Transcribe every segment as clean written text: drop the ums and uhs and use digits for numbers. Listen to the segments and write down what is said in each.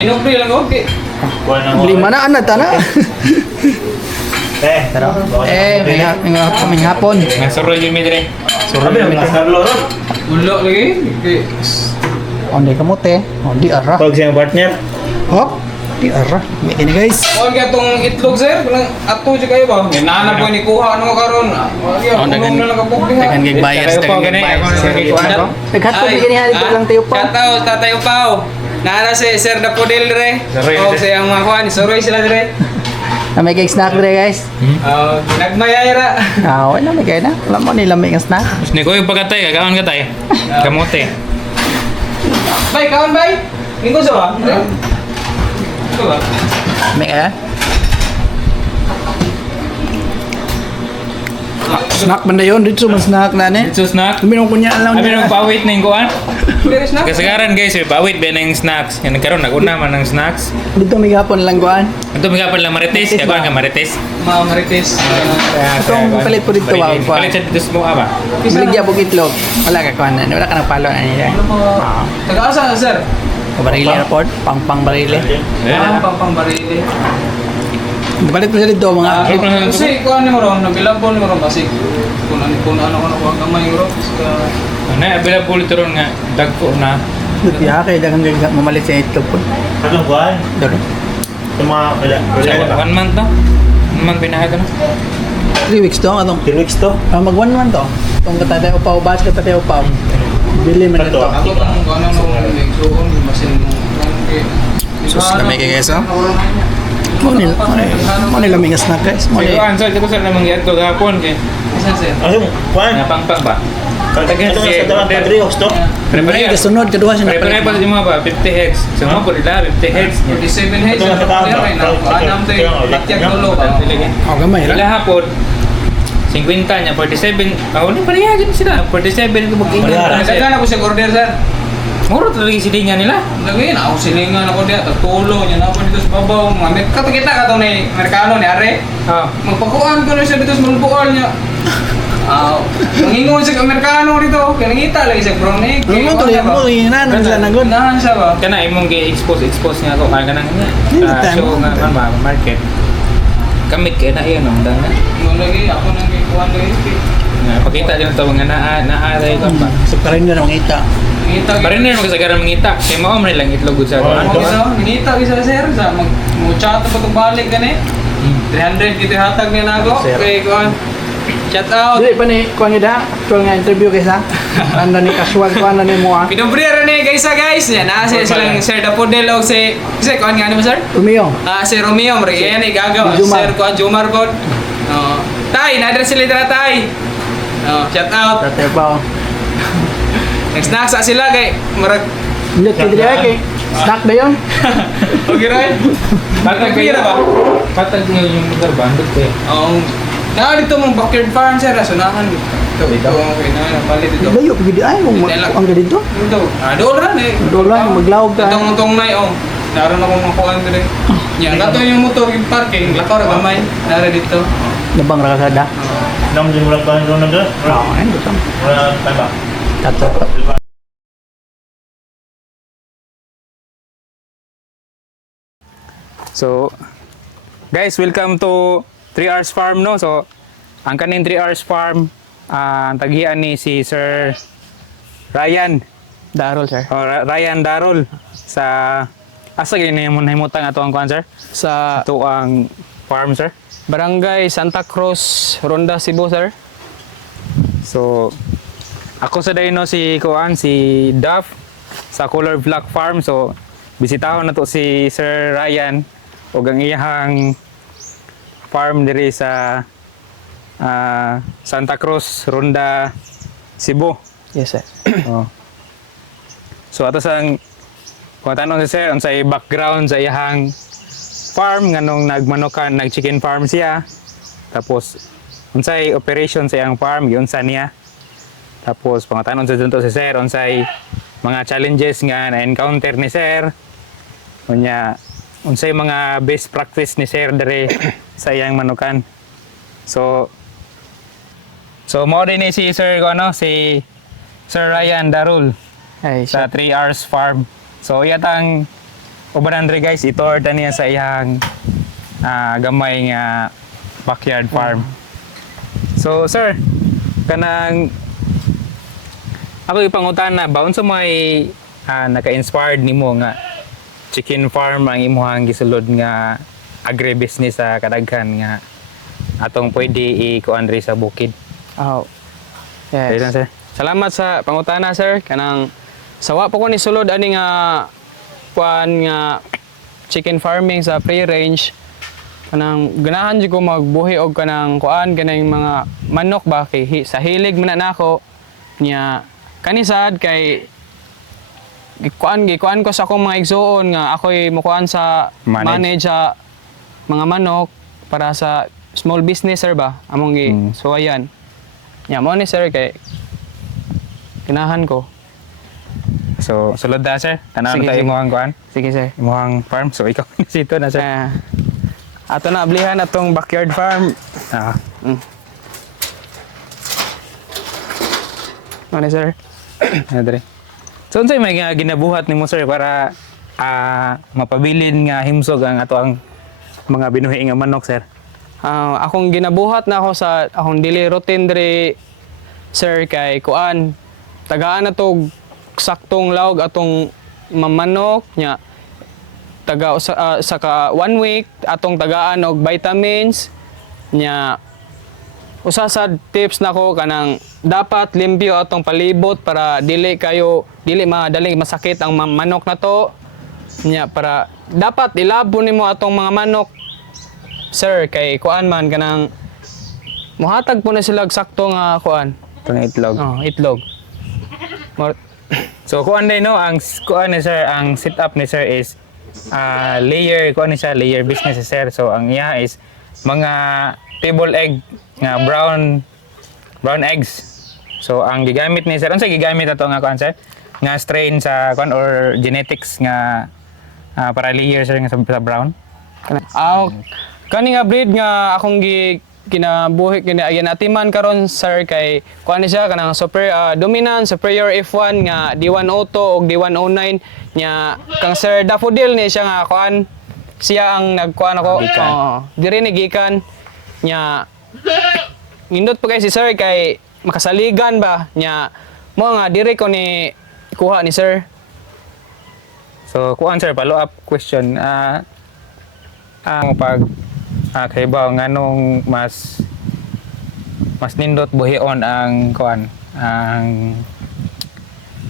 Inupri lang okay. Lima na anak na. May hapon. Nasuroy yung midre. Ulo lagi. Onde kamote, onde ara. Pag siyang partner. Hop, di ara. May ini guys. Huwag ka itong itlog sir. Kulang ato siya kayo ba? May naanap po ni kuha ano karon. Unong na nakabok diha. Dagan gig bias, dagan gig bias. Naghatod gini ha dito lang tayo pa. Shoutout Tatay Upaw. Naara si Sir Dapodil dire. O sa mga kuhan, suroy sila dire. May kay snack dire guys. Nagmayayra. Wala may kay na. Alam mo nila may snack. Ni ko yung pagkatay, kagawan ka tayo. Kamote. Bay, kawan bay. Minggo sa ba? Ito ba? May snack banda yun, dito man snack na ni. So snack. Minong kunya lang. Abi nang pawit na yung kuhan. There is na. Kasagaran guys, pawit ba na yung snacks. Yan nagkaroon, naguna man ng snacks. Dito may hapon lang kuan. Ito mga pala marites, Marites kagawan ba? ka marites. Mga marites. Itong palit po dito, wow, kuhan. Palit sa dito sa mukha ba? Biligya po itlog. Wala ka kuan na. Wala ka nang palo na niya. Taga-asa sir? Barili airport, pang barili. Pang barili. Balik po siya dito mga Kasi kuha ni mo ron, nabilabon mo ron kasi kung ano huwag kang may ron. Ano, abila po ito ron nga, dagko na. ya kay dagang mamalit sa itlog po. Anong buwan? Dalo. Yung mga So, 1 month to? 1 month pinahaga na? 3 weeks to atong 3 weeks to. mag 1 month to. Kung katatay upaw batch katatay upaw. Bili man ito. Ako kung ano mo nagsuon, masin mo. Sus na may kay guys oh. Mo nila may snack guys. Mo Sige, nila. answer, di ko sir namang ito gahapon kay Isa sir. Anong buwan? napangpang ba? Ito nga sa dalang Padrios to. Ay kasunod kadua siya Pare-pare pa sa mga ba, 50 heads. So, mga po nila, 50 heads. 47 heads Ito na sa tama. kaya na. Anam to latyak tulo ba? Oh gamay Sila ra. hapon, 50 niya, 47. Ni parehagin sila. 47 ko mag-ingat. Nagkagana ko sa order sir. Muro talaga yung silingan nila. Lagi na ako silingan ako diya, tagtulo niya na ako dito sa babaw. Kita ka to ni Amerikano ni Are. Magpakuan ko na siya dito sa malbuan niya. Mangingon siya Amerikano dito. Kaya nangita lagi siya brownie. Ano to yan mo inanan sila nagod. Nahan siya ba? Kana imong gi-expose nga ako. Kaya kanang Time show mo. nga kan ba, market. Kamit kaya na iyon, ang dang na. Nung lagi, ako nang ikuhan lagi. Pakita din ito, mga naaray ko ba. So karon na mangita. Nangita. Parin na yung kasagaran mangita. Kaya mao man nilang itlog sa Nangita isa sir. Mag-chat pa itong balik ka ni. 300 kito hatag niya na ako. Sir. Okay, kuhan. Shout out. Dili pa ni kuan gida. Actual nga interview kaysa. Anda ni casual kuan na ni mo ah. Pinubrira ni guys Yan, nasa silang Sir Dapodel o si kuhan nga ni mo sir? Tumiyo. Si Romeo, yan ay gagawa. Jumar. Sir kuhan Jumar po. Tay, na-address sila dito tay. Shout out. Tatay pa. Next sa sila kay Marag. Hindi kay dili kay snack na yon. Okay right? Patag Pira ba? Patag nga yung lugar bandot ko eh. Oo. Dito mong backyard farm sir, sunahan. Ito, okay na, palit ito. Layo pagidi ay mo ang gadito. Ito, doon rin eh. Dolan maglawog ka. Itong na oh. Naroon akong makuha din. Yan, nato yung motor, yung parking, lakaw ra gamay. Nara dito. Nabang ra kasada. Nang yung wala pa doon na doon. Oo, ay butang. Wala pa ba? Tato. So, guys, welcome to 3 Hours Farm, no? So, ang kaning 3 Hours Farm, ang tagihan ni si Sir Ryan. Darol sir. Ryan Darol sa asa gini mo nahimutang ato ang kuan sir? Sa Ato ang farm sir. Barangay Santa Cruz, Ronda, Cebu sir. So, ako sa dayno si kuan si Duff sa Color Black Farm. So, bisitahon na to si Sir Ryan ug ang iyang farm diri sa Santa Cruz, Ronda, Cebu. Yes sir. Oh. So ato sang kung tanong si Sir unsay background sa iyang farm nganong nagmanukan, nag-chicken farm siya. Tapos unsay operation sa iyang farm, giunsa niya. Tapos pangatanong sa dito si Sir unsay mga challenges nga na-encounter ni Sir. Unya unsay mga best practice ni Sir dere sa iyang manukan. So mao din ni si Sir si Sir Ryan Darul Ay sa 3 Hours Farm. So iyatang uban Andre guys, ito order niya sa iyang gamay nga backyard farm. So sir, kanang ako ipangutan na ba unsa may naka-inspired nimo nga chicken farm ang imong gisulod nga agribusiness sa kadaghan nga atong pwede ikuan diri sa bukid. Oh. Yes. Yes. Sir. Salamat sa pangutana sir kanang sawa po ko ni sulod ani nga kuan nga chicken farming sa free range kanang ganahan jud ko magbuhi og kanang kuan kanang mga manok ba kay sa hilig man na nako nya kanisad kay gikuan ko sa akong mga igsuon nga ako'y mukuan sa manage sa mga manok para sa small business sir ba among gi so ayan nya mo ni sir kay ganahan ko. So sulod da sir, tanaw Sige, ta sige. imong kuan, Sige sir. imong farm. So ikaw sito na sir. Ato na ablihan atong backyard farm. Ah. Ano sir? Adre. So unsay may ginabuhat nimo sir para mapabilin nga himsog ang ato ang mga binuhi nga manok sir? Akong ginabuhat na ako sa akong daily routine diri sir kay kuan tagaan na to saktong lawg atong mamanok nya taga sa ka 1 week atong tagaan og vitamins nya usa sa tips nako kanang dapat limpyo atong palibot para dili madaling masakit ang manok na to nya para dapat ilabo nimo atong mga manok sir kay kuan man kanang muhatag po na sila og sakto nga kuan Itong itlog. itlog. So kuan day no ang kuan ni sir ang setup ni sir is layer kuan ni siya layer business ni sir. So ang iya is mga table egg nga brown eggs. So ang gigamit ni sir unsa gigamit ato nga kuan sir? Nga strain sa kuan or genetics nga para layer sir nga sa brown. Kani nga breed nga akong kinabuhi ginatiman karon sir kay kuan ni siya kanang super dominant superior F1 nga D102 ug D109 nya kang sir daffodil ni siya nga kuan siya ang nagkuan ako diri ni gikan nya nindot pa kay si sir kay makasaligan ba nya mo nga diri ko ni kuha ni sir. So kuan sir follow up question ang pag kaibaw nganong mas nindot buhion ang kuan ang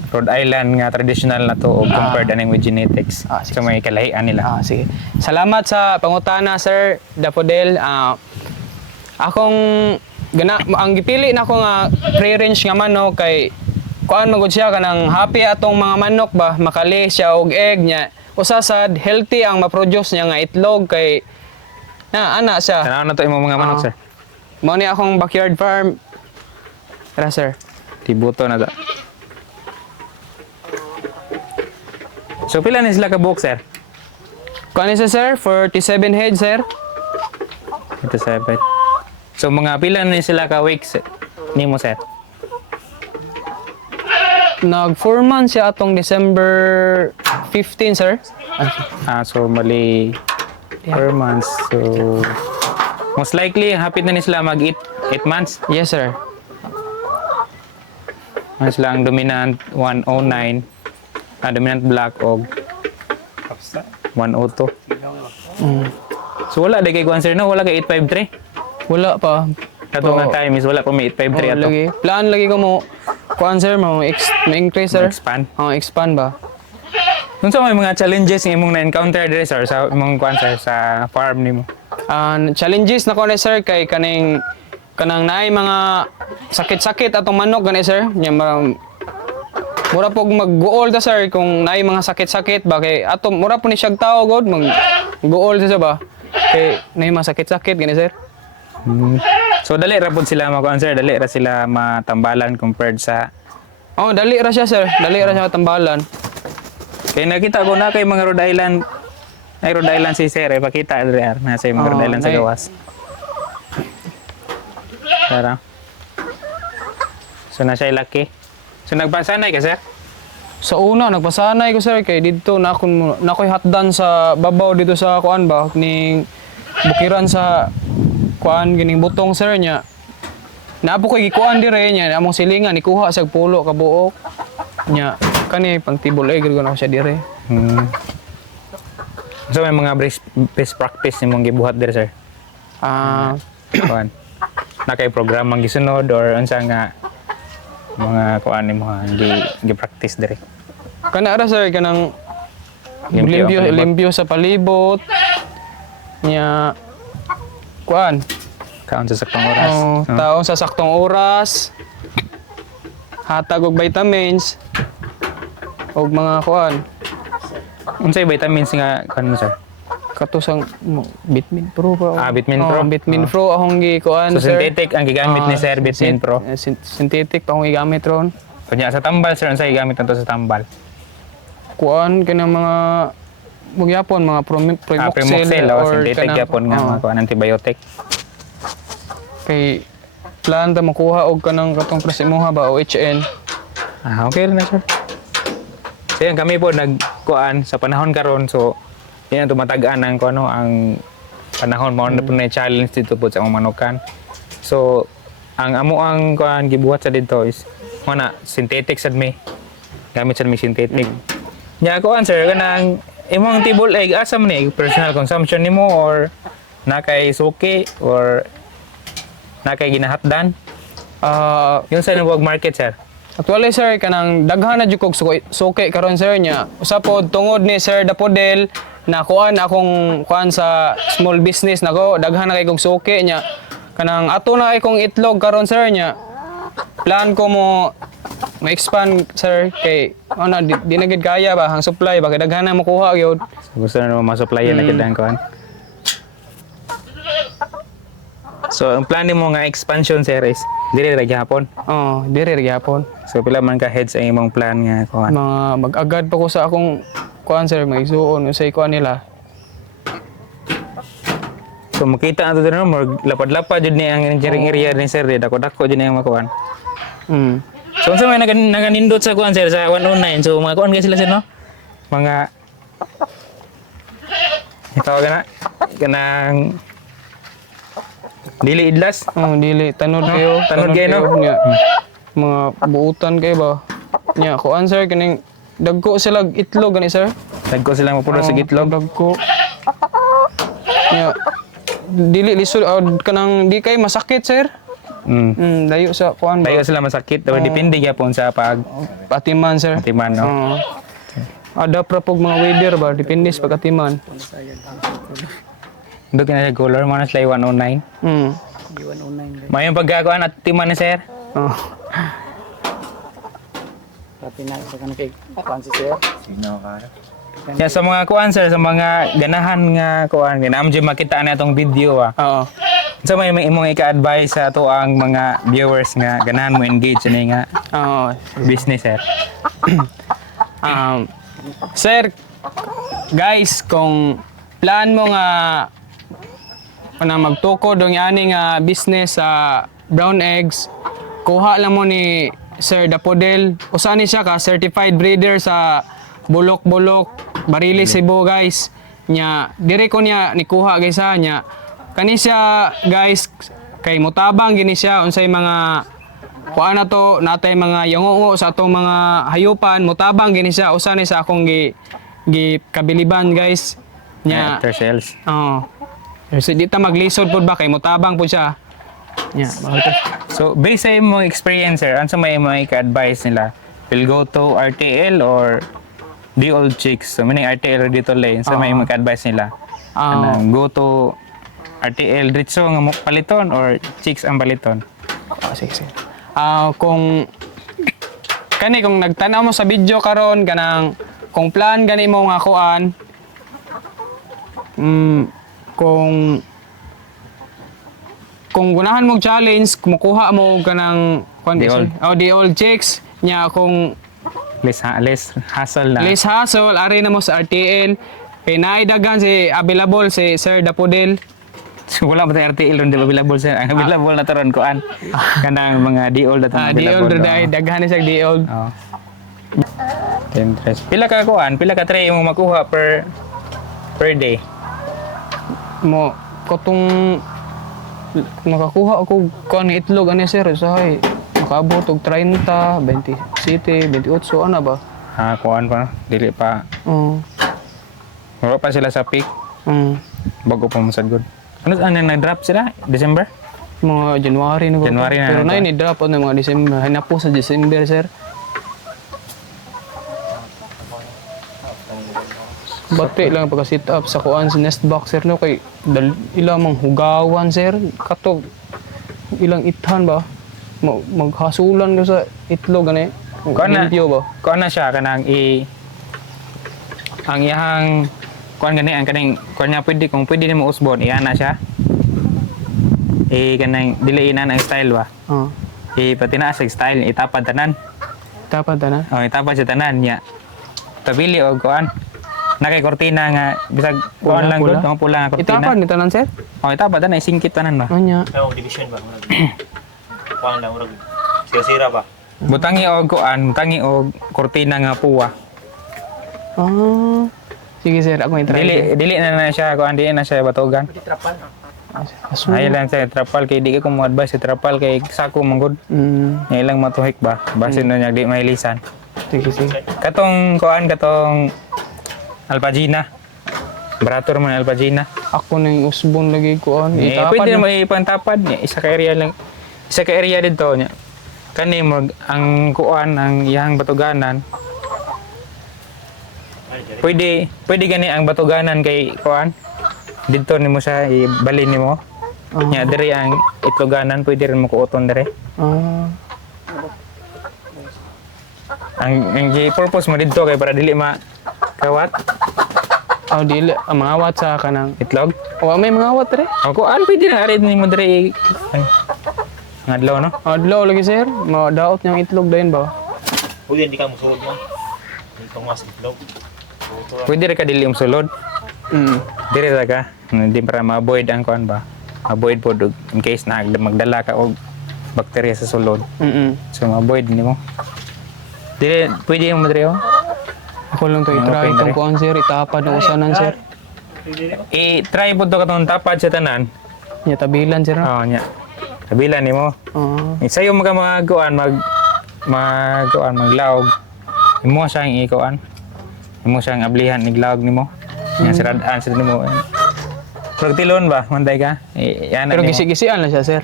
Rhode Island nga traditional na to o compared aning with genetics. So may kalahian nila. Sige. Salamat sa pangutana sir Daffodil. Akong ang gipili na ko nga free range nga manok kay kuan magud siya kanang happy atong mga manok ba makali siya og egg nya usasad healthy ang ma-produce niya nga itlog kay ana siya. Tanaw na to imong mga manok sir. Mao ni akong backyard farm. Tara sir. Tibuto na ta. So pila ni sila ka buok sir? Kuan isa sir 47 head sir. Ito sir. So mga pila ni sila ka weeks nimo sir? Nag 4 months siya atong December 15 sir. So mali 4 months. So most likely hapit na ni sila mag 8 months. Yes sir. Mas lang dominant 109. Dominant black og 102. So wala day kay kuan sir no, wala kay 853. Wala pa. Kato nga time is wala pa may 853 ato. Lagi. Plan lagi ko mo kuan sir mo increase sir. Expand. Expand ba. Unsa may mga challenges nga imong na-encounter dire sir sa imong kuan sir sa farm nimo? Challenges na ko na sir kay kanang naay mga sakit-sakit atong manok gani sir. Nya mura pog mag-gool ta sir kung naay mga sakit-sakit ba kay ato mura po ni siyag tao god mag-gool sa ba kay naay mga sakit-sakit gani sir. So dali ra pud sila makuan sir, dali ra sila matambalan compared sa dali ra siya sir, dali ra siya tambalan. Kaya nakita ko na kay mga Rhode Island. Ay Rhode Island si sir, pakita dire na sa mga Rhode Island sa gawas. Tara. So na siya laki. So nagpasanay ka sir? Sa una nagpasanay ko sir kay dito na ako'y hatdan sa babaw dito sa kuan ba ning bukiran sa kuan gining butong sir nya. Naapo ko'y gikuan dire nya among silingan ikuha sa pulo ka buok. Nya kani pang tibol egg ko na ko siya dire. So may mga best practice nimong gibuhat dire sir. Kuan. Na kay programang gisunod or unsa nga mga kuan nimo gi-practice dire. Kana ra sir kanang Limpyo ang palibot. limpyo sa palibot. Nya kuan. Kaon sa saktong oras. Taon sa saktong oras. Hatag og vitamins. Og mga kuan. Unsay vitamins nga kuan mo sir? Katusang Vitamin Pro ba? Vitamin Pro. Vitamin Pro akong gikuan So sir. synthetic ang gigamit ni sir Vitamin Pro. Synthetic pa akong gigamit ron. Kunya sa tambal sir unsay gigamit nato sa tambal? Kuan kanang mga magyapon mga Primoxel o synthetic gyapon nga mga kuan antibiotic. Kay planta makuha og kanang katong presimuha ba OHN. Okay lang na sir. So yan, kami po nagkuan sa panahon karon so yan tumatagaan ang kuno ang panahon mo na po na challenge dito po sa among manukan. So ang amo ang kuan gibuhat sa dito is na synthetic sad mi. Gamit sad mi synthetic. Nya kuan sir kanang imong tibol egg asa man ni personal consumption nimo or na kay suki or na kay ginahatdan? Yung sa nang market sir. Actually sir kanang daghan na jud kog suki karon sir nya. Usa pod tungod ni Sir Dapodel na kuan akong kuan sa small business nako daghan na kay kog suki nya. Kanang ato na kay kong itlog karon sir nya. Plan ko mo ma-expand sir kay ano di na gid kaya ba ang supply ba kay daghan na makuha gyud. So, gusto na naman ma-supplyan na kita ang kuan. So ang plan nimo nga expansion sir is diri ra gyapon. Dire ra gyapon. So pila man ka heads ang imong plan nga kuan. Mga mag-agad pa ko sa akong kuan sir may isuon usay kuan nila. So makita ato dito mo lapad-lapad jud ni ang engineering area ni sir dako-dako jud ni ang makuan. So unsa may naganindot sa kuan sir sa 109 so mga kuan sila sir no? Mga ito na kanang dili idlas. Dili tanod kayo. Tanod kayo, no? Nya. Mga buutan kayo ba? Nya kuan sir kining dagko sila itlog gani sir. Dagko sila mapuno sa gitlog. Dagko. Nya dili lisod kanang di kay masakit sir. Dayo sa kuan ba? Dayo sila masakit o depende gyapon sa Patiman sir. patiman no. Ada pra pog mga weather ba depende sa pagatiman. Dugay na color mo na sila 109. Mayong pagkakuan at timan ni sir. Ya sa mga kuan sir, sa mga ganahan nga kuan, ganam jud makita na itong video Oo. So may imong ika-advise sa ato ang mga viewers nga ganahan mo engage ani nga Oo. business sir. Sir, guys, kung plan mo nga na magtukod ang yani nga business sa brown eggs, kuha lang mo ni Sir Dapodel. Usa ni siya ka certified breeder sa Bulok-Bulok, Barili, Cebu, guys. Nya dire ko niya nikuha guys ha nya. Kani siya guys kay mutabang gini siya unsay mga kuan na to natay mga yungo sa atong mga hayupan mutabang gini siya usa ni sa akong gi kabiliban guys nya. After sales. So, di ta maglisod pod ba kay mutabang pod siya. Yeah, So based sa imong experience sir, ano may imong ika-advise nila? Will go to RTL or the old chicks? So meaning RTL or dito lane. So may imong ika-advise nila? Go to RTL Ritso nga paliton or chicks ang paliton? Sige. Kung nagtanaw mo sa video karon kanang kung plan gani mo nga kuan kung gunahan mo challenge kumukuha mo kanang kuan the old chicks nya kung Less hassle na. less hassle ari na mo sa RTL kay naidagan si available si Sir Dapodel. So, wala ba tayo RTL ron di ba available sir? Ang available na taron kuan kanang mga di old na Di old daghan ni sa di old. 10 Pila ka kuan? Pila ka tray mo makuha per day? Mo katong nakakuha ako kan itlog ani sir usahay makaabot og 30, 27, 28 ana ba? Kuan pa, dili pa. Wala pa sila sa peak. Bago pa masagod. Ano nag-drop sila? December? Mga January na ba? January na Pero na- na ni-drop on mga December. Hanap po sa December, sir. Bati lang pagka-sit up sa kuan sa nest box, sir. No? Kay ilang mang hugawan, sir. Katog ilang ithan ba? Maghasulan ko sa itlog, gani. Kuan na, Limpyo ba? kuan na siya kanang ang iyang kuan gani ang kaning kuan niya pwede kung pwede nimo usbon iana siya. Kanang dili ina ang style ba. Pati na sa style itapad tanan. Dapat na. Itapad sa tanan niya. Tabili og kuan. Nakay kortina nga bisag kuan lang gud, pula nga kortina. Itapad ni tanan, sir? Itapad na isingkit tanan ba. Anya. Ay, division ba? Kuang lang, murag. Sira ba? Butangi og kuan, butangi og kortina nga puwa. Sige, sir. Ako i-try. Dili na siya kuan, dili na siya batugan. Ay lang sa trapal kay di ka mo advice sa trapal kay sako manggod. Ngay lang matuhik ba. Basin na niya di mahilisan. Sige, sige. Katong kuan katong Alpagina. Barator man Alpagina. Ako na yung usbon lagi kuan. Pwede na ipantapad niya isa ka area lang. Isa ka area dito niya. Kani mo ang kuan ang iyang batuganan. Pwede gani ang batuganan kay kuan. Dito nimo siya ibalin nimo. Nya diri ang itloganan pwede rin mo kuoton diri. Ang purpose mo dito kay para dili kawat Dili mangawat sa kanang itlog. may mangawat re. Kuan pwede na arid nimo diri. Ay. Ngadlaw no. Adlaw lagi, sir. Madaot niyang itlog dayon ba? Uli, hindi ka musulod mo. Hindi ka mas itlog. Pwede rin ka dili sulod. Diri ra ka. Hindi para ma-avoid ang kuan ba. Avoid po in case na magdala ka og bakterya sa sulod. So ma-avoid nimo. Dili pwede mo diri oh. Ako lang to i-try Okay, itong dre. kuan, sir. Itapad ng usanan, sir. I-try po to katong tapad sa tanan. Nya tabilan, sir. Nya. Kabilan nimo. Sayo mga magkuan maglaog. Imo siyang ikuan. Imo siyang ablihan iglawog nimo. Nya siradaan sa nimo. Pagtilon ba? Mantay ka? Yan Pero gisi-gisian lang siya, sir.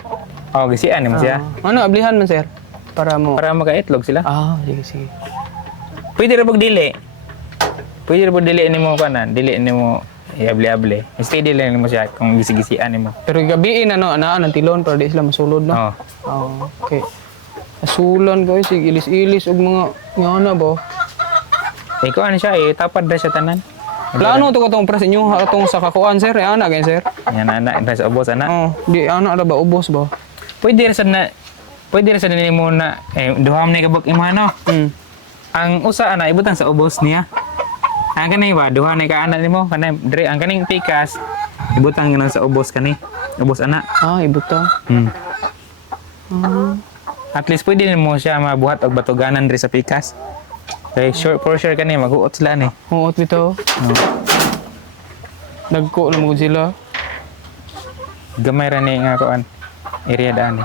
Gisian nimo siya. Ano, ablihan man, sir? Para mo... Para makaitlog sila. sige, sige. Pwede rin pag dili. Pwede rin pag dili nimo kanan. Dili nimo i-abli-abli. Steady lang nimo siya kung gisi-gisian nimo. Pero gabiin, anaan ng tilon para di sila masulod, no? Okay. Asulan ko, sige, ilis-ilis og mga ngana ba? Ikaw ano siya, tapad na siya tanan. Plano to katong pres inyo katong sa kakuan, sir. Ana gani, sir. Yan anak, sa ubos anak. Di ana ra ba ubos ba? Pwede rin sa nimo na duham ni kabuk imo ano. Ang usa ana ibutang sa ubos niya. Ang kanay ba duha ni ka anak nimo kanay dire ang kaning pikas ibutang yun sa ubos kani. Ubos anak. Ibuta. At least pwede nimo siya mabuhat og batuganan diri sa pikas. Kay for sure kani maguot sila ni. Huot bitaw. Nagko na mo sila. Gamay ra ni nga kuan area daan ni.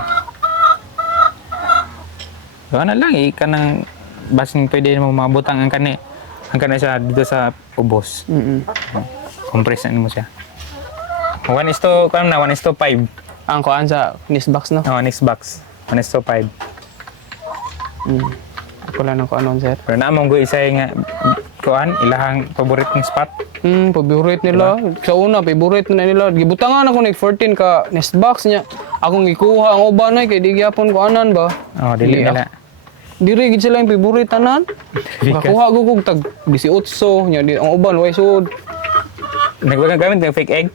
So ana lang kanang basing pwede mo mabutang ang kani siya dito sa ubos. Compress na mo siya. 1:5. Ang kuan sa finish box, no? Next box. 1:5. Ako lang ng kuan, sir. Pero naamong go isa nga kuan ilahang favorite ng spot. Favorite nila. Sa una, favorite na nila. Gibutangan ako ng 14 ka nest box niya. Akong gikuha ang uban ay kay di gyapon ko anan ba. Dili nila. Diri gid sila yung favorite tanan. Kakuha ko kog tag 18 nya di ang uban way sud. Naggamit ng fake egg.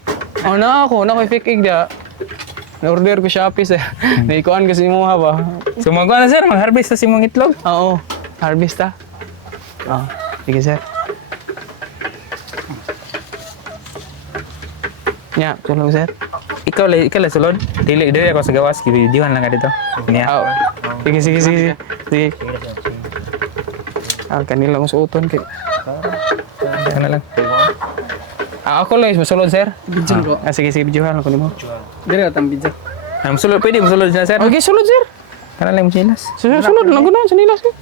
Na kay fake egg dia. Na-order ko Shopee, sir. Naikuan kasi mo ha ba. So magwa na sir, mag-harvest na si mong itlog. Oo. Harvest ta. Sige, sir. Nya, tulong, sir. Ikaw la sulod. Dili ako sa gawas, videohan lang ka dito. Niya. Sige. Sige. kanila kong suoton kay. Ano lang. Ako lang masulod sir. Video ko. Sige videohan ako nimo. Dire atang video. Masulod, pwede masulod na sir. Okay, sulod sir. Kana lang mo chinas. Sulod lang ko na sa nila sir.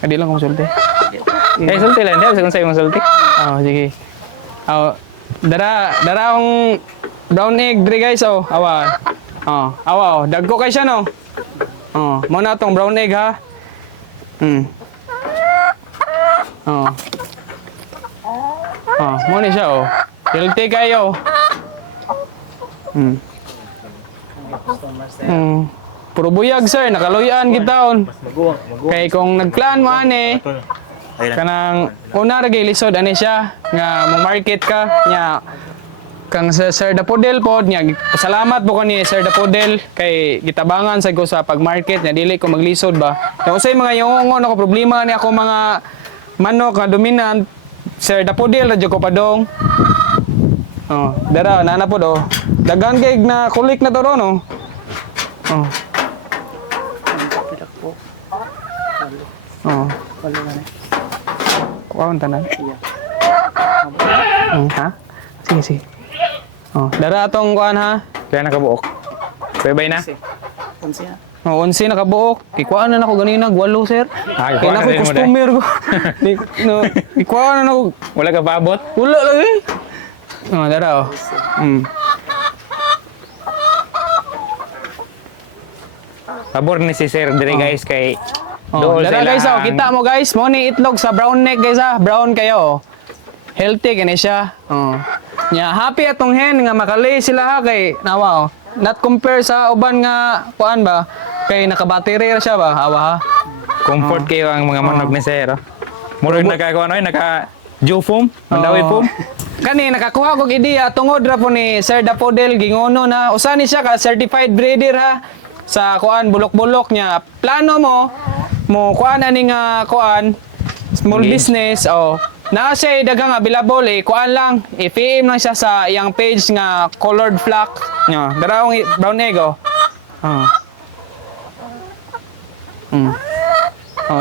Adi lang ko sulti. Sulti lang, di sa kung sulti. Sige. Dara akong brown egg dre guys awa. Awa dagko kay siya no. Mo na tong brown egg ha. Mo ni siya Healthy kayo. Puro buyag sir, nakaluyan gitaon. Kay kung nagplan mo ani, kanang una ra lisod ani siya nga mo market ka nya kang sa Sir Dapodel pod nya salamat po ko ni Sir Dapodel kay gitabangan sa ko sa pag-market nya dili ko maglisod ba. Kung usay mga yongon ako problema ni ako mga manok nga dominant Sir Dapodel radyo ko padong. Dara nana pod Dagan kay na kulik na to no. Kuwaon tanan. Ha? Sige. Dara atong kuan ha. Kaya nakabuok. Bye-bye na. 11 nakabuok. Kikuan na nako ganina 8 sir. Kaya kuhaan na na ko din mo, customer ko. Kikuan na nako. Wala ka paabot? Wala lagi. Dara Pabor ni si Sir dire guys kay dool dara sila guys kita mo guys mo ni itlog sa brown neck guys brown kayo healthy kani siya nya happy atong hen nga makali sila ha kay nawa not compare sa uban nga kuan ba kay naka-battery ra siya ba awa ha comfort kayo ang mga manok ni Sir. Murag naka Joe foam, mandawi foam. Kani nakakuha kog ideya tungod ra po ni Sir Dapodel gingono na usa ni siya ka certified breeder ha sa kuan bulok-bulok niya. Plano mo kuan ani nga kuan small business na siya dagang available kuan lang i-PM lang siya sa iyang page nga colored flock nya. Darawong brown egg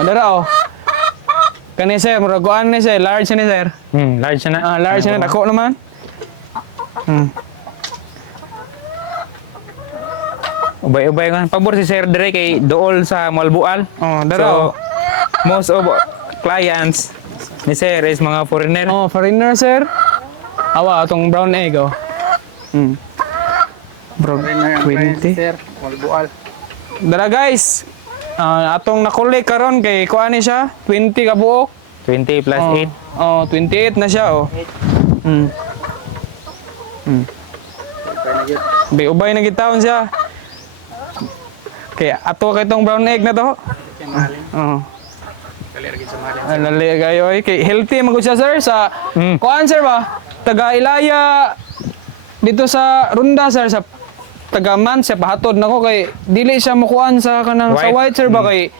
dara Kani sir, murag kuan ni sir, large ni sir. Large na. Large na dako naman. Ubay-ubay kan. Pabor si Sir dire kay dool sa Malbual. Dara. So, most of clients ni Sir is mga foreigner. Foreigner sir. Awa atong brown egg Brown 20. Sir, Malbual. Dara guys. Atong nakulik karon kay kuan ni siya 20 ka buok. 20 plus 8. 28 na siya Ubay na gitawon siya. Kaya ato kay tong brown egg na to. Lali kayo kay healthy man gud siya sir sa kuan sir ba? Taga Ilaya dito sa Runda sir sa tagaman siya pahatod nako kay dili siya mokuan sa kanang sa white sir ba kay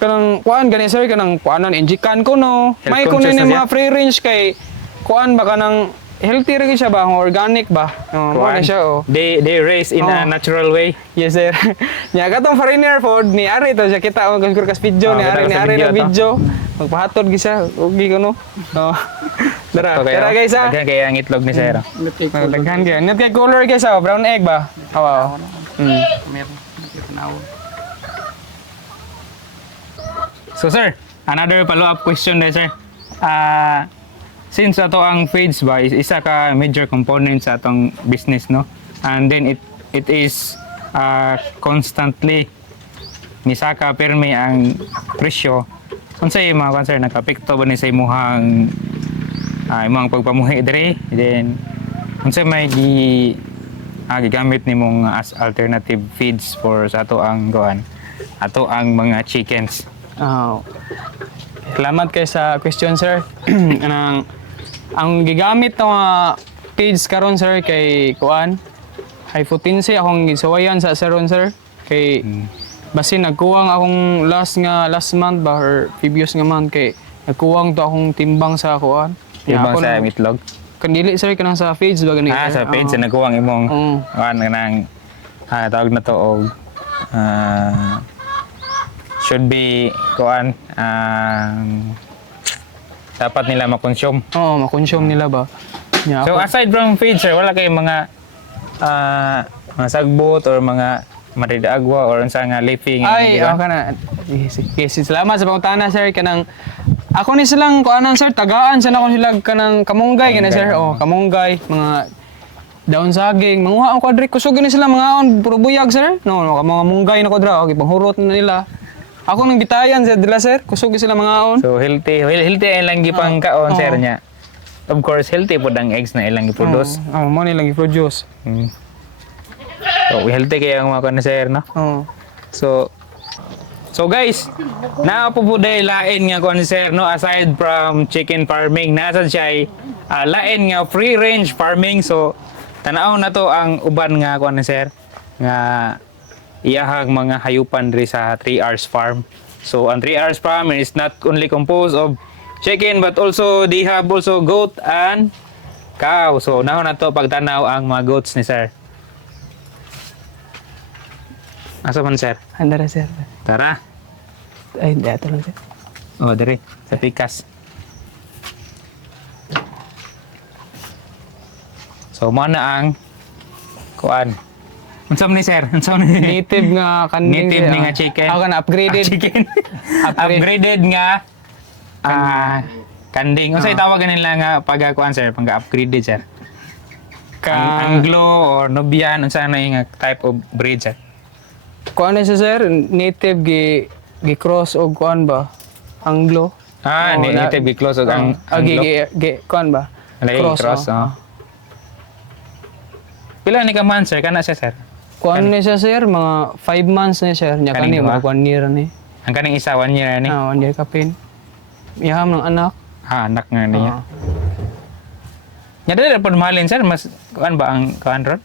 kanang kuan gani sir kanang kuanan injikan ko no may kuno ni mga free range kay kuan ba kanang healthy rin siya ba organic ba mo na siya They raise in a natural way. yes sir nya katong foreigner food ni ari to siya kita og kas video ni ari na video magpahatod gi siya ugi ko no dara guys ha Daghan kay ang itlog ni Sir. daghan kay net kay color guys brown egg ba awa Meron. So Sir, another follow-up question there Sir. Since ato ang feeds ba is isa ka major component sa atong business no, and then it is constantly misaka permi ang presyo. Unsay mga kan Sir nakapekto ba ni sa imong imong pagpamuhi dire, then unsay may gigamit nimong as alternative feeds for sa ato ang ato ang mga chickens. Salamat kay sa question sir. Ang gigamit ng feeds karon sir kay kuan high potency akong gisuwayan sa seron sir kay basin nagkuwang akong last month ba or previous nga month kay nagkuwang to akong timbang sa kuan Timbang sa itlog. Kandili sir kanang sa feeds ba ganito Sa feeds nagkuwang imong tawag na to og should be kuan dapat nila makonsume. Oo, makonsume nila ba? Nya So ako, aside from feed sir, wala kay mga sagbot or mga maridaagwa or unsa nga leafing ay, okay na. Yes, salamat sa pangutana sir kanang ako ni silang kuanan sir, tagaan sa na ko sila kanang kamunggay kana sir. Oh, kamunggay, mga daon saging, manguha ang kwadrik kusog ni sila mga on puro buyag sir. No, mga munggay na kwadra, okay, panghurot na nila. Ako nang bitayan sir dila sir, kusog sila mga on. So healthy ay lang gipang kaon sir nya. Of course healthy pud ang eggs na ilang giproduce. Oh, mo nilang i-produce. So healthy kaya ang mga kuan sir no. Oh. So guys, naa po po dahil lain nga kuan sir no, aside from chicken farming, nasa siya ay lain nga free range farming. So tanaw na to ang uban nga kuan sir nga iyahang mga hayupan diri sa 3 Hours Farm. So ang 3 Hours Farm is not only composed of chicken but also they have also goat and cow. So nahon na to pagtanaw ang mga goats ni sir. Asa man sir? Andara sir. Tara. Ay, dito lang sir. Oh, diri sa pikas. So mo na ang kuan. Unsam ni sir? Unsam ni Native nga kanding. native sir, ni nga chicken? Ako na upgraded. Chicken. Upgraded nga kanding. Unsa itawag nila nga pagkuan sir? Pag-upgraded sir. Anglo or Nubian unsa na nga type of breed sir? Kuan na siya sir, native gi cross og kuan ba? Anglo. Ah, Oh, native gi close og ang Gi Anglo. kuan ba? Alay, cross. oh. Pila ni ka man sir kana siya sir? Kuan na siya sir, mga 5 months na sir. Nya Kaning kani ba? mga 1 year ni. Ang kaning isa 1 year ni. 1 year kapin. Iyaham ng anak. Anak nga niya. Nya dili pud mahalin sir, mas kuan ba ang kuan ron?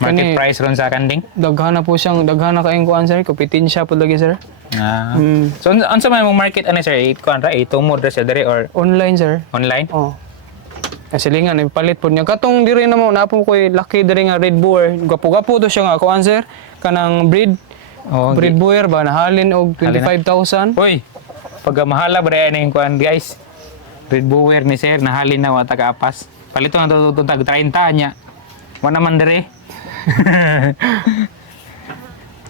Market Kani- price ron sa kanding? Daghan na po siyang daghan na kaayong kuan sir, kompetensya pud lagi sir. Ah. So unsa man mo market ani sir? Kuan ra itumod ra siya diri or Online sir. online? Oh. Kasilingan ipalit pod niya. Katong diri na mo napo koy laki diri nga red boer. Gapo-gapo to siya nga kuan sir. Kanang breed Oh, breed boer ba nahalin og 25,000. Uy, pag mahala ba rin yung kuan guys? Red Bower ni sir, nahalin na wata kaapas. Palito na ito tag 30 niya. Wala naman dere.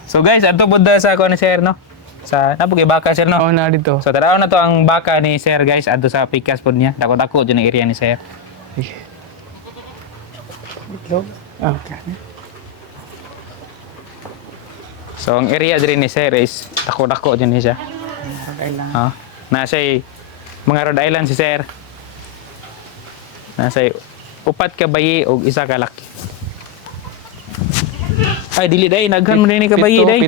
So guys, ato po sa kuan ni sir no? Sa napugay baka sir no? Oh na dito. So taraw na to ang baka ni sir guys, adto sa pikas pod niya. Dako-dako dyan ang area ni sir. Okay. So ang area diri ni sir is dako-dako dyan ni siya. Nasa mga Rhode Island si sir. Nasa upat ka bayi o isa ka laki. Ay dili day naghan mo din ni ka bayi day.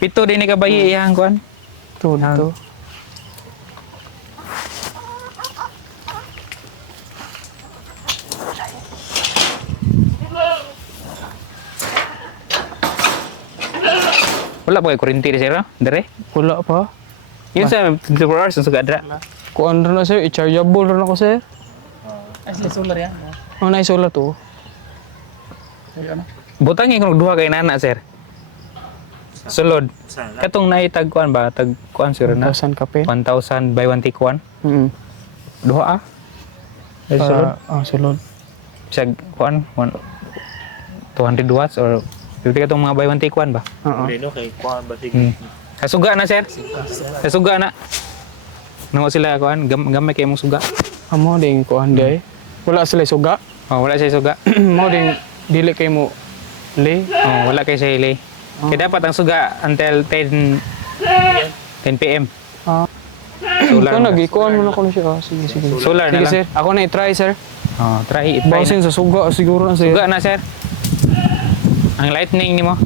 Pito din ni ka bayi iyang kuan. Dito. Wala pa kay kuryente di sir no? Dere. Wala pa. Yun sa 24 hours sa gadra. Kuan rin na sir, i-chargeable rin ako sir. solar yan. Oh, na solar to. Butang yung duha kay nana sir. Sulod. Katong naitag kuan ba? Tag kuan sir na. 1,000 kape. 1,000 by 1 take 1. Duha ah. Ay sulod. Sulod. Siya kuan 200 watts or 50 katong mga by 1 take 1 ba? Lino kay kuan ba sige. Kasuga na sir. Kasuga na. Namo sila kuan gamay kay mong suga. Amo ding kuan day. Wala sila suga. Oh, wala siya suga. Mo ding dili kay mo le. Oh, wala kay siya hili. Kaya dapat ang suga until 10 PM. Solar. Kung nag-ikuan mo na ko siya. Sige, sige. Solar na Sige lang. sir, ako na i-try sir. Oh, try it. Bausin sa suga siguro na sir. Suga na sir. Ang lightning nimo.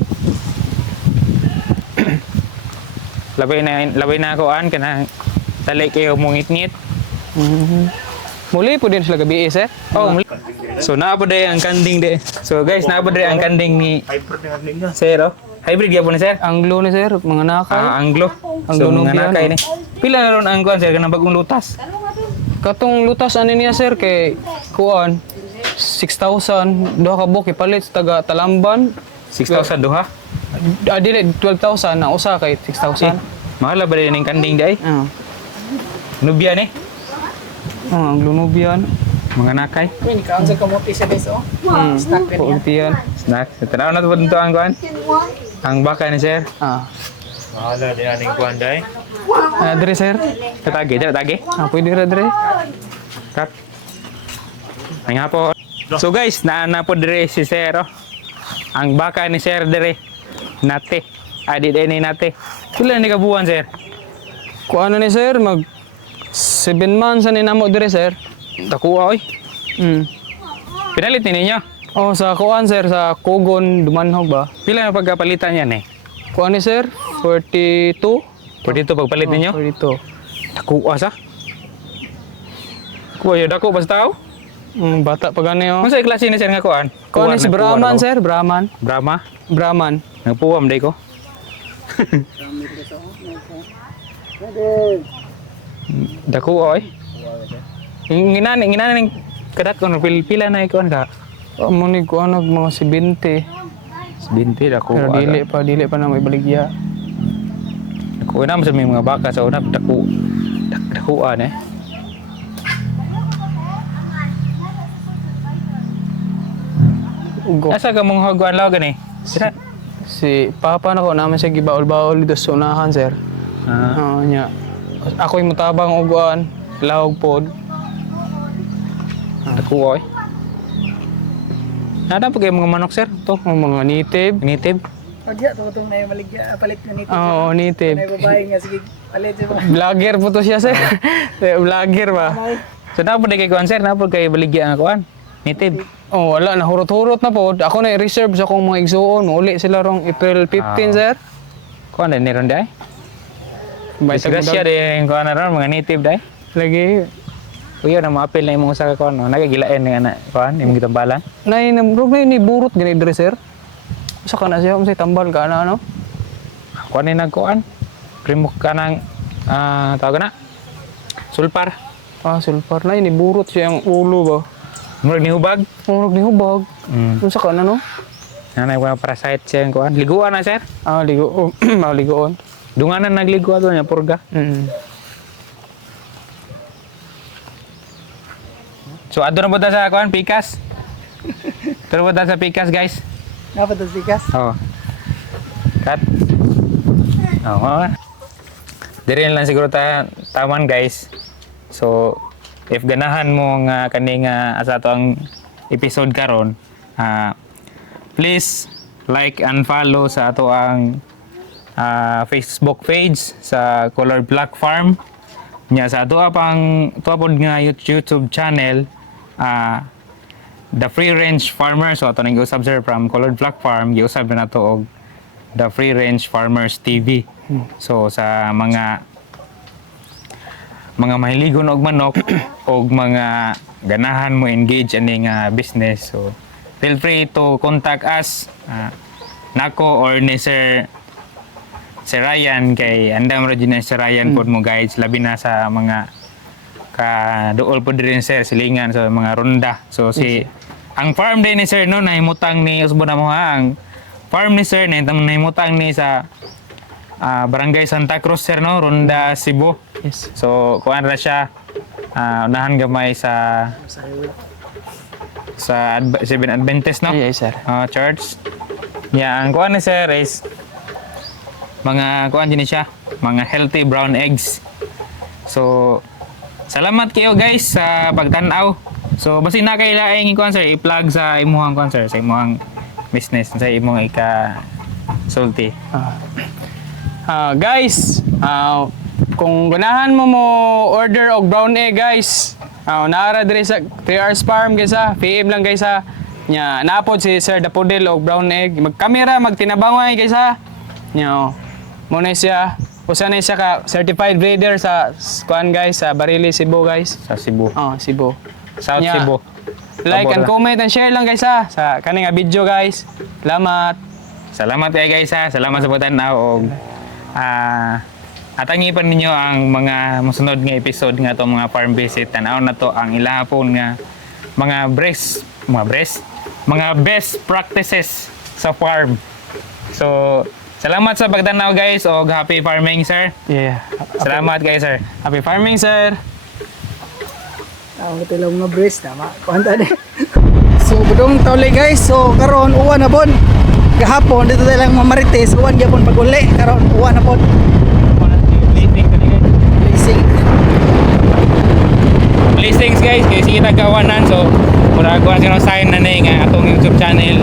labay na ako an kana dali kayo mong ngit-ngit. Muli po din sila gabi sir. Oh, muli. So naa po day ang kanding de. So guys, naa po day ang kanding ni Hyper na kanding nga. sir. Oh. Hybrid gyapon ni sir. Anglo ni sir, mga nakay. Anglo. Anglo So mga Nubian, nakay ni. Pila na ron ang kuan sir kanang bagong lutas. Katong lutas ani niya sir kay kuan 6,000 duha ka buok ipalit sa taga Talamban. 6,000 duha. Dili 12,000 na usa kay 6,000. Mahal ba rin yung kanding di ay? Nubya ni? Ang lunubian. Mga nakay. Puuntian. Snack. Tanaw na po dito ang kuan. Ang baka ni sir. Mahala din aning kuhan day. Dre sir. Katagi, dito tagi. Pwede ra dre. Cut. Ay nga po. So guys, naana po dire si Sir. Oh. Ang baka ni Sir dire. Nate. Adi din ni nate. Pila ni kabuan Sir? Kuan ni sir mag 7 months ani namo dire sir. Takuha oy. Pinalit ni ninyo. Oh sa kuan sir sa Kugon Dumanhog ba? Pila na pagkapalitan yan eh? Kuan ni sir 42. Pwede ito pagpalit ninyo? 42. Takuha sa? Takuha yun ako basta tao? Bata pa gani oh. Kung sa klase ni Sir nga kuan? Kuan ni si Brahman sir, Brahman. Brahma? Brahman. Nagpuwam day ko. Dako oy. Nginani ning kadat ko pila na ikuan ka. Mo ni kuan og mga 70. 20 dako. Pero dili pa na may baligya. Dako na sa may mga baka sa una dakuan eh. Ugo. Asa ka mong hagwan law gani? Sira. Si papa nako naman siya gibaol-baol dito sa unahan sir. Nya. Ako'y mutabang uguan, lawog pod. Dako oy. Nada pa kayo mga manok sir? To Mga native. native. Pagya, tutong na yung maligya, palit na nito. Oo, native. Na yung babae nga, sige, palit siya. Vlogger po to siya sir. Vlogger ba? So napod kay kuan sir, napod kay baligya nga kuan. Native. Oh, wala na hurot-hurot na po. Ako na i-reserve sa akong mga igsuon. Uli sila rong April 15 sir. Kuan na ni ron day. Disgrasya din kuan na ron mga native day. Lagi. Kuya na maapil na imong usa ka kuan no. Nagagilaen nga na kuan imong gitambalan. Nay namrog na ni burot gani dire sir. Usa ka na siya unsay tambal ka na ano? Kuan ni nagkuan. Primok ka ng tawag na. Sulpar. Sulfur na ni burot siya ang ulo ba. Murag ni hubag. Murag ni hubag. Unsa ka na no? Nanay ko parasite siya kuan. Liguan na sir. Ligo. Ligoon. Dunganan nagligo ato nya purga. So adto na po ta sa kuan pikas. Pero po ta sa pikas guys. Dapat ang sikas. Oo. Cut. Oo. Dire lang siguro taman guys. So if ganahan mo nga kani nga asa to ang episode karon, please like and follow sa ato ang Facebook page sa Color Black Farm. Nya sa ato pang tuapod nga YouTube channel The Free Range Farmer. So ato nang giusab sir from Colored Black Farm, giusab na nato og The Free Range Farmers TV. So sa mga mahiligon og manok og mga ganahan mo engage ani nga business, so feel free to contact us, nako or ni Sir Ryan, kay andam ra din Sir Ryan pod mo guys, labi na sa mga kaduol po din sir silingan sa mga ronda. So ang farm din ni sir no nahimutang ni usbo na mo ang farm ni sir nahimutang ni sa Barangay Santa Cruz sir no, Ronda, Cebu. Yes. So kuan ra siya unahan gamay sa Seven Adventist no. Yes sir. Church. Yeah, ang kuan ni sir is mga kuan din siya, mga healthy brown eggs. So salamat kayo guys sa pagtan-aw. So basi na kay laing kuan sir i-plug sa imong kuan sir, sa imong business, sa imong sulti. Guys, kung ganahan mo order og brown egg guys, naara diri sa 3 Hours Farm guys PM lang guys nya napod si Sir Dapodel og brown egg. Magkamera, magtinabangay guys nya mo na siya. Usa na siya ka certified breeder sa kuan guys sa Barili, Cebu guys. Sa Cebu. Cebu. South Nya, Cebu. Like and comment and share lang guys sa kaning video guys. Salamat. Salamat kayo guys Salamat sa pagtan-aw og atangi pa ninyo ang mga mosunod nga episode nga to mga farm visit. Tan-aw na to ang ilahapon nga mga best practices sa farm. So Salamat sa pagtanaw guys o happy farming sir. Yeah. Salamat guys sir. Happy farming, sir. Ako ito lang mga breast, tama. Kuhanta ni. So, budong tauli guys. So, karon uwan na bon. Gahapon, dito tayo lang mamarites. Uwan gyapon pag uli. Karon uwan na bon. Blessing. Blessings guys, kay sige nagkawanan so murag wa sino sign na ni nga atong YouTube channel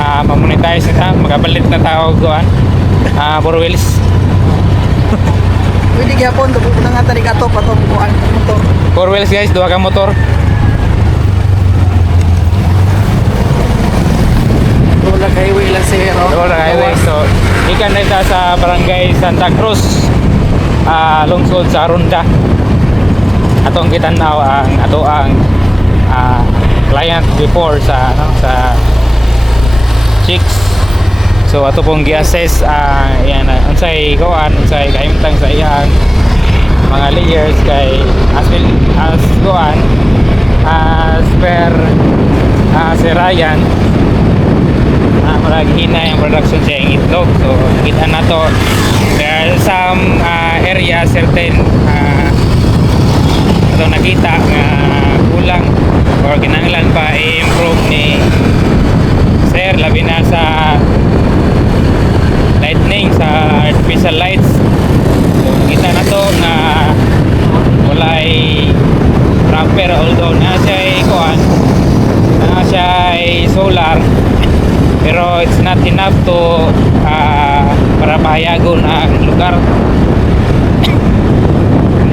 ma-monetize na ta, magabalit na tao kuan. For wheels. Pwede gyapon to na nga tani kato patong kuan motor. For wheels guys, duha ka motor. Rolag highway lang sir. Roll highway so ikan na ta sa barangay Santa Cruz. Lungsod sa Ronda. Atong kitanaw ang ato ang client before sa sa Chicks. So ato pong gi-assess yan unsay kuan unsay kahimtang sa iyang mga layers kay as well as kuan as per si Ryan marag hina yung production sa iyang itlog. So kita na to there are some area certain ito nakita nga kulang or kinahanglan pa i-improve ni sir labi na sa lightning sa artificial lights. So kita na to na walay proper although na siya kuan na siya solar pero it's not enough to para pahayagon ang lugar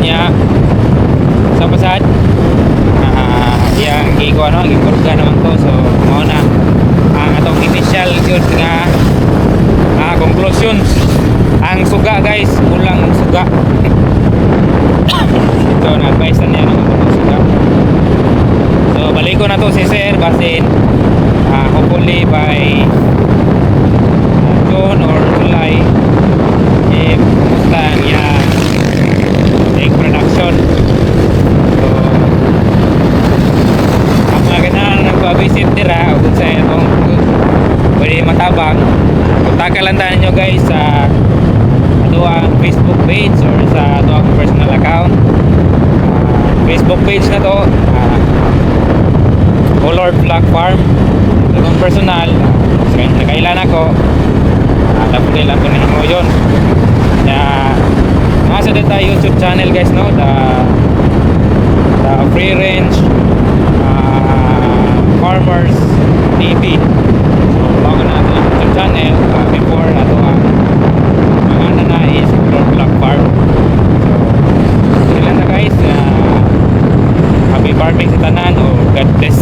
niya sa pasad yang gikuan no gikurga naman to. So mao na ang atong initial yun nga conclusions. Ang suga guys kulang suga. So na-advise na niya ng suga. So balik ko na to si sir basin hopefully by June or July if gusto niya take production. So ang mga ganahan nagpa-visit dira o kung sa itong pwede matabang kontakan lang tayo nyo guys sa ato ang Facebook page or sa ato ang personal account. Facebook page na to Color Black Farm. Itong personal nakailan ako tapos lang ko na mo yun na nasa dito YouTube channel guys no the free range farmers TV. So bago na ito yung YouTube channel before ato ang mga nanais Color Black Farm. So sila na guys happy farming sa tanan o God bless.